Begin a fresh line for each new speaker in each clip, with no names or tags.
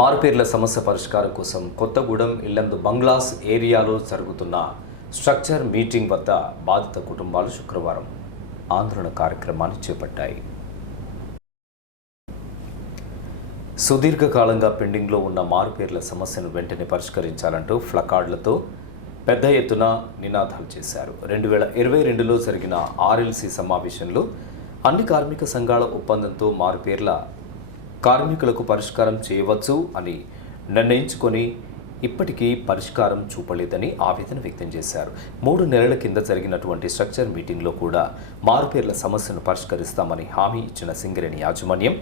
మారుపేర్ల సమస్య పరిష్కారం కోసం కొత్తగూడెం ఇల్లందు బంగ్లాస్ ఏరియాలో జరుగుతున్న స్ట్రక్చర్ మీటింగ్ వద్ద బాధిత కుటుంబాలు శుక్రవారం ఆందోళన కార్యక్రమాన్ని చేపట్టాయి. సుదీర్ఘకాలంగా పెండింగ్లో ఉన్న మారుపేర్ల సమస్యను వెంటనే పరిష్కరించాలంటూ ఫ్లకార్డులతో పెద్ద ఎత్తున నినాదాలు చేశారు. రెండు వేల ఇరవై రెండులో జరిగిన ఆర్ఎల్సి సమావేశంలో అన్ని కార్మిక సంఘాల ఒప్పందంతో మారుపేర్ల కార్మికులకు పరిష్కారం చేయవచ్చు అని నిర్ణయించుకొని ఇప్పటికీ పరిష్కారం చూపలేదని ఆవేదన వ్యక్తం చేశారు. మూడు నెలల కింద జరిగినటువంటి స్ట్రక్చర్ మీటింగ్లో కూడా మారుపేర్ల సమస్యను పరిష్కరిస్తామని హామీ ఇచ్చిన సింగరేణి యాజమాన్యం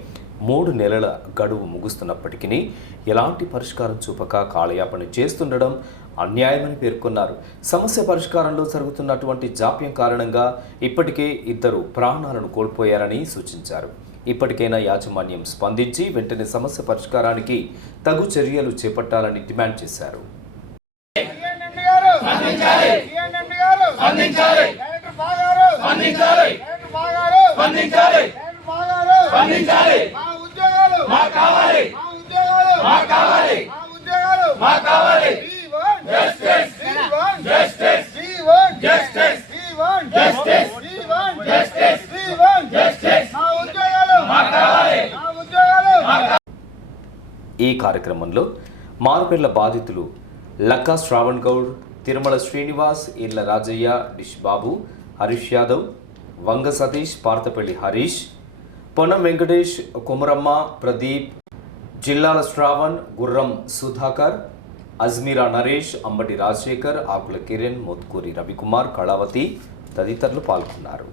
మూడు నెలల గడువు ముగుస్తున్నప్పటికీ ఎలాంటి పరిష్కారం చూపక కాలయాపన చేస్తుండడం అన్యాయమని పేర్కొన్నారు. సమస్య పరిష్కారంలో జరుగుతున్నటువంటి జాప్యం కారణంగా ఇప్పటికే ఇద్దరు ప్రాణాలను కోల్పోయారని సూచించారు. ఇప్పటికైనా యాజమాన్యం స్పందించి వెంటనే సమస్య పరిష్కారానికి తగు చర్యలు చేపట్టాలని డిమాండ్ చేశారు.
మా మాకు కావాలి మా మాకు కావాలి మా మాకు కావాలి
ఈ కార్యక్రమంలో మారుపేర్ల బాధితులు లక్కా శ్రావణ్ గౌడ్ తిరుమల శ్రీనివాస్ ఇళ్ళ రాజయ్య డిష్ బాబు హరీష్ యాదవ్ వంగ సతీష్ పార్తపల్లి హరీష్ పొన్నం వెంకటేష్ కుమరమ్మ ప్రదీప్ జిల్లాల శ్రావణ్ గుర్రం సుధాకర్ అజ్మీరా నరేష్ అంబటి రాజశేఖర్ ఆకుల కిరణ్ మోత్కూరి రవికుమార్ కళావతి తదితరులు పాల్గొన్నారు.